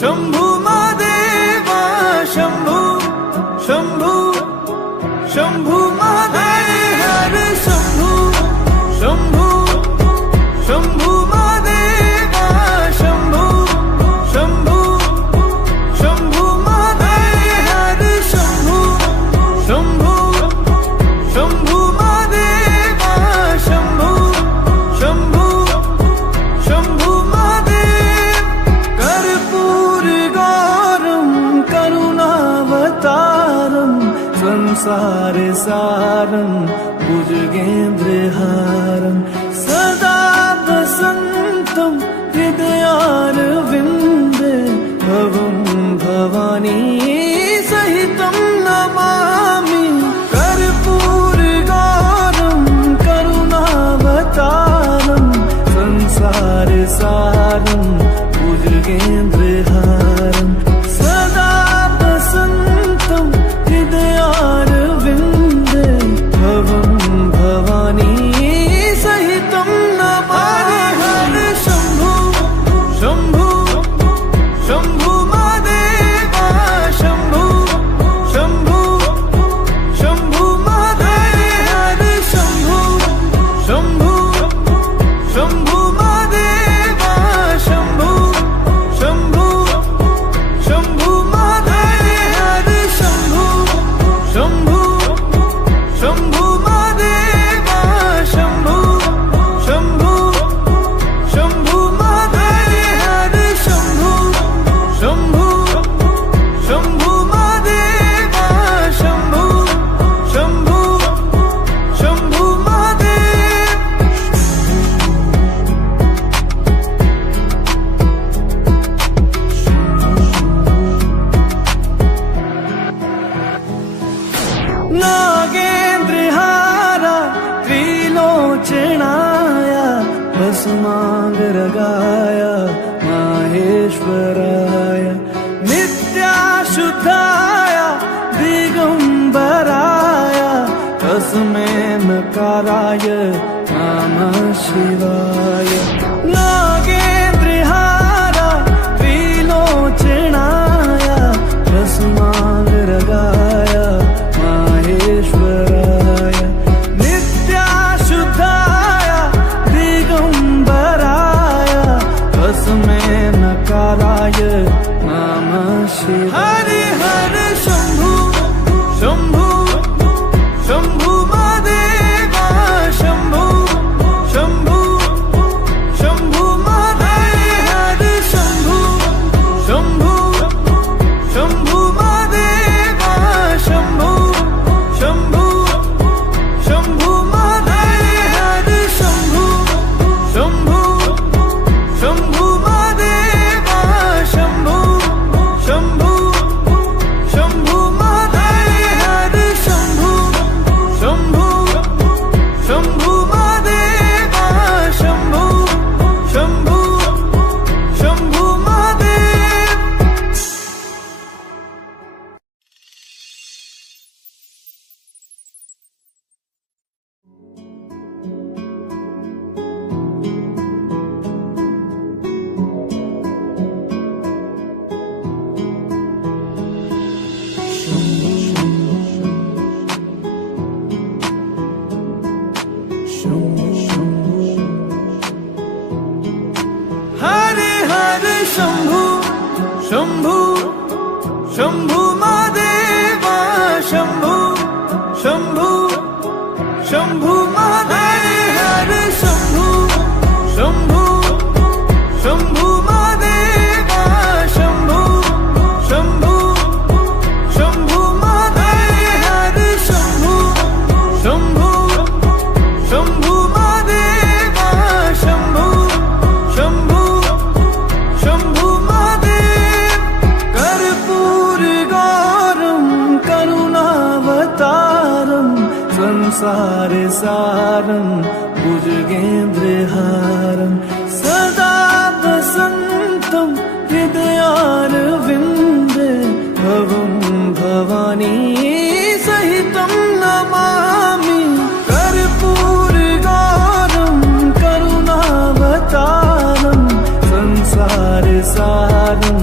शंभू महादेवा शंभू शंभू शंभू महादेव हर शंभू शंभू शंभू महादेवा शंभू शंभू शंभू महादेव हर शंभू शंभू शंभू महादेवा शंभू शंभू शंभू महादेव कर्पूर गौरम करुणावतारम संसार सारम भुजगेन्द्रहारम सदा वसन्तं हृदयारविन्दे भवं भवानी सहितं नमामि कर्पूरगौरं करुणावतारं संसारसारं भुजगेन्द्रहारं सदा वसन्तं हृदयारविन्दे भवं भवानी सहितं नमामि हर शंभू शंभू शंभू महादेवा शंभू शंभू शंभू महादेव हर शंभू शंभू शंभू महादेवा शंभू शंभू शंभू महादेव हर शंभू शंभू शंभू महादेवा शंभू शंभू शंभू महादेव हर शंभू शंभू शंभू महादेवा शंभू शंभू शंभू महादेव नागेन्द्रहारा त्रिलोचनाय भस्मांगरगाय माहेश्वराय नित्याशुद्धाय दिगंबराय तस्मै नकाराय नमः शिवाय नागेन्द्रहारा त्रिलोचनाय भस्मांगरगाय माहेश्वराय नित्याशुद्धाय दिगंबराय तस्मै नकाराय नमः शिवाय हर हर शंभू शंभू शंभू महादेवा शंभू शंभू शंभू महादेव हर शंभू शंभू शंभू महादेवा शंभू शंभू शंभू महादेव हर शंभू शंभू शंभू महादेवा शंभू शंभू शंभू महादेव हर शंभू शंभू शंभू महादेवा शंभू शंभू शंभू महादेव हरे हरे शंभू शंभू शंभू महादेवा शंभू शंभू शंभू महादेव हरे शंभू शंभू शंभू महादेवा शंभू शंभू शंभू महादेव हरे शंभू शंभू शंभू महादेवा शंभू शंभू शंभू महादेव कर्पूर गौरम करुणावतारम संसार सारम भुजगेन्द्रहारम सदा वसन्तं हृदयारविन्दे भवं भवानी सहितं नमामि कर्पूरगौरं करुणावतारं संसारसारं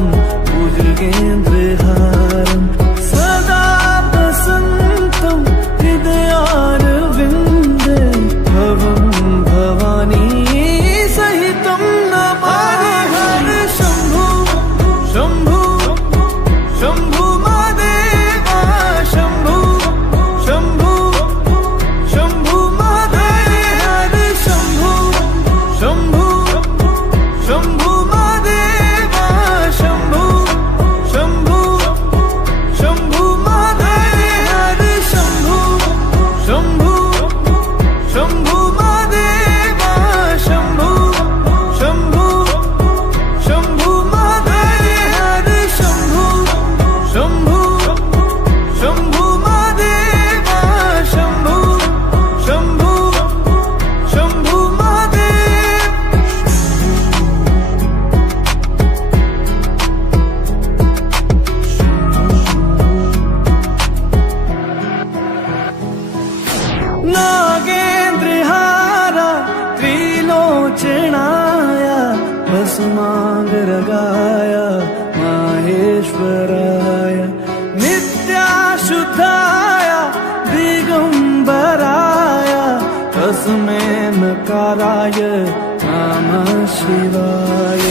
अस्मांगरगाय माहेश्वराय नित्याशुद्धाय दिगंबराय तस्मै नकाराय नमः शिवाय